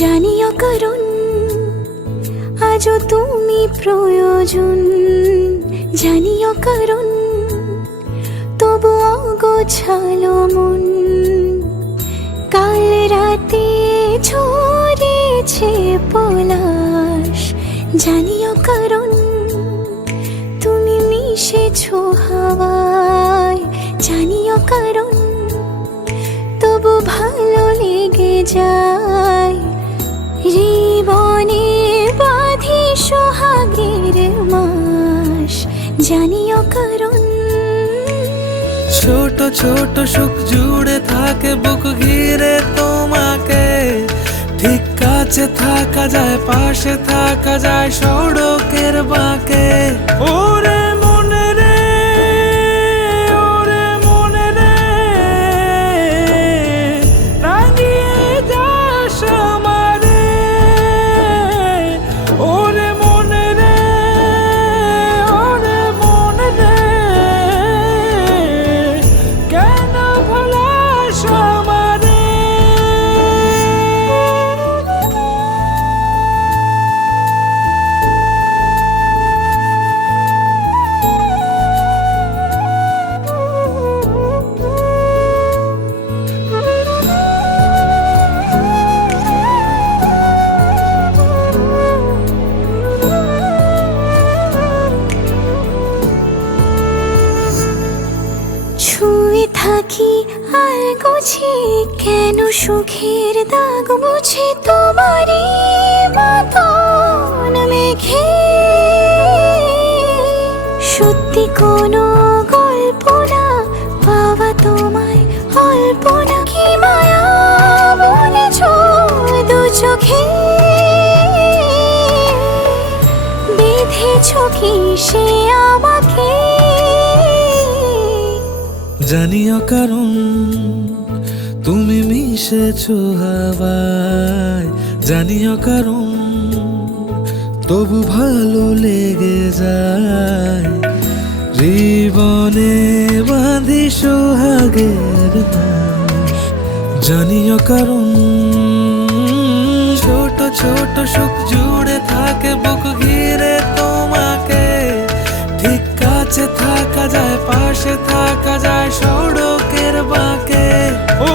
জানিও কারণ আজও তুমি প্রয়োজন, জানিও কারণ তবু অগোছালো মন। কাল রাতে ঝরেছে পলাশ, জানিও কারণ তুমি মিশেছো হাওয়ায়, জানিও কারণ তবু ভালো লেগে যায়। জীবনে বাঁধি সোহাগের মাস, জানিও কারণ ছোট ছোট সুখ জুড়ে থাকে বুক ঘিরে তোমাকে। ঠিক কাছে থাকা যায়, পাশে থাকা যায় সড়কের বাঁকে। ওরে মনে রে, ওরে মনে রে, রাঙিয়ে যাস আমারে। ওরে মনে রে, ওরে মনে রে, কেন ভোলাস আমারে। ছুঁয়ে থাকি আর গুছি কেন সুখের দাগ মুছে তোমারই মতন মেঘে। সত্যি কোনো গল্প না পাওয়া তোমায় অল্প না, কি মায়া বলেছ দু চোখে। বেঁধেছ কি সে আমাকে, জানিও কারণ তুমি মিশেছো হাওয়ায়, জানিও কারণ তবু ভালো লেগে যায়। জীবনে বাঁধি সোহাগের মাস, জানিও কারণ ছোট ছোট সুখ জুড়ে থাকে বুক ঘিরে তোমাকে। ঠিক কাছে থাকা যায়, পাশে থাকা যায় সড়কের বাঁকে। ও